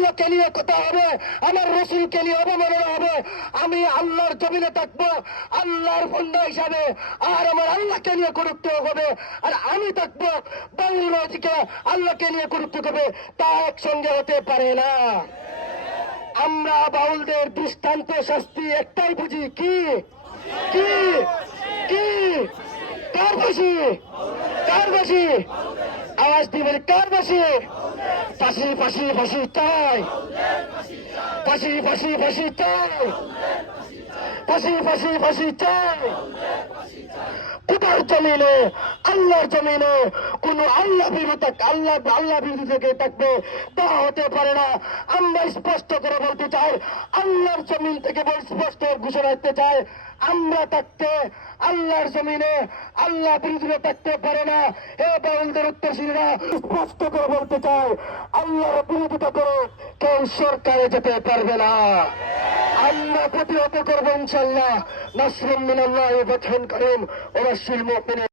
আল্লাহকে নিয়ে কথা হবে, আমার রসুলকে নিয়ে অবমাননা হবে, আমি আল্লাহর জমিনে থাকবো আল্লাহর বন্দা হিসাবে, আর আমার আল্লাহকে নিয়ে গুরুত্ব হবে, আর আমি থাকবো বাংলাদেশকে আল্লাহকে নিয়ে গুরুত্ব হবে। তা একসঙ্গে হতে পারে না। আমরা বাউলদের দৃষ্টান্ত শাস্তি একটাই বুঝি, কি কি কি কার ফাঁসি, কার ফাঁসি, আওয়াজ দিয়ে বলি কার ফাঁসি, ফাঁসি ফাঁসি ফাঁসি চাই, ফাঁসি ফাঁসি ফাঁসি চাই, ফাঁসি ফাঁসি ফাঁসি চাই। কোথার জমিনে, আল্লাহর জমিনে কোন আল্লাহ বিরোধী, আল্লাহ বিরোধী থেকে থাকবে, তা হতে পারে না। আমরা স্পষ্ট করে বলতে চাই, আল্লাহর জমিন থেকে স্পষ্ট ঘোষণা দিতে চাই, আমরা থাকতে আল্লাহর জমিনে আল্লাহ বিরোধীরা থাকতে পারে না। হে বাউলদের উত্তরসূরিরা, স্পষ্ট করে বলতে চাই, আল্লাহর বিরোধিতা করে কেউ সরকারে যেতে পারবে না। আমরা প্রতিহত করবো ইনশাল্লাহ। নাসরুম মিনাল্লাহি ওয়া ফাতহুন কারীম ওয়া বাশশিরিল মুমিনিন।